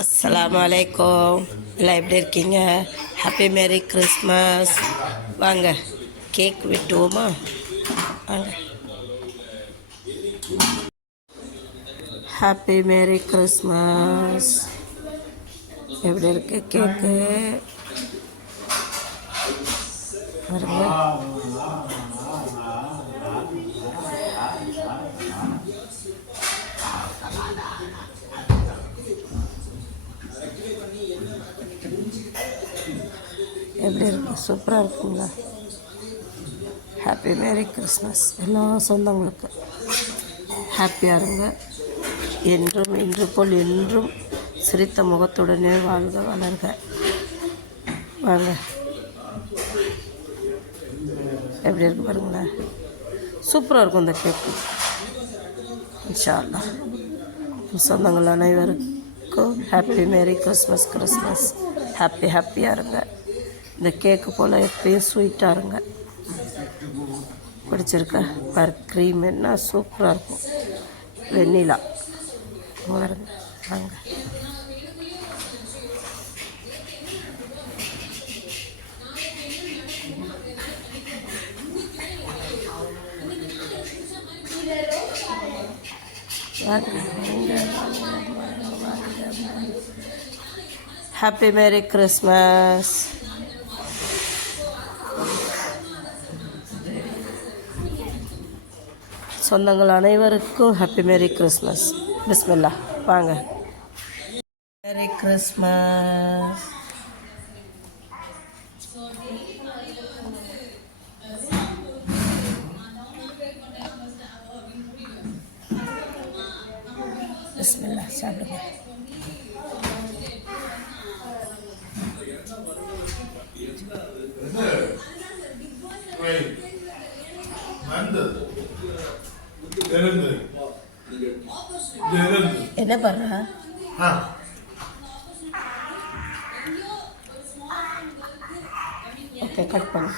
அஸ்ஸலாமு அலைக்கும். எல்லாம் எப்படி இருக்கீங்க? Happy merry Christmas. வாங்க கேக் வெட்டுவோமா? வாங்க. Happy merry Christmas. எப்படி இருக்கு கேக்கு? பாருங்க. எப்படி இருக்கு? சூப்பராக இருக்குங்களா? Happy merry Christmas. எல்லா சொந்தங்களுக்கு ஹாப்பியாக இருங்க. என்றும் இன்று போல் என்றும் சிரித்த முகத்துடனே வாழ்க வளர்க. வாங்க. எப்படி இருக்கு பாருங்களேன். சூப்பராக இருக்கும் இந்த கேக்கு. இன்ஷா அல்லாஹ் சொந்தங்கள் அனைவருக்கும் ஹாப்பி மேரி கிறிஸ்மஸ். கிறிஸ்மஸ் ஹாப்பியாக இருங்க. இந்த கேக்கு போல் எப்பயும் ஸ்வீட்டாக இருங்க. பிடிச்சிருக்க பார். க்ரீம் என்ன சூப்பராக இருக்கும். வெண்ணிலா பாருங்க. வாங்க. Happy merry Christmas. சொந்தங்கள் அனைவருக்கும் ஹாப்பி மேரி கிறிஸ்மஸ். பிஸ்மில்லா. வாங்க. Merry Christmas. பிஸ்மில்லா. சாப்பிடுங்க. என்ன பண்ற? ஓகே, கட் பண்ணு.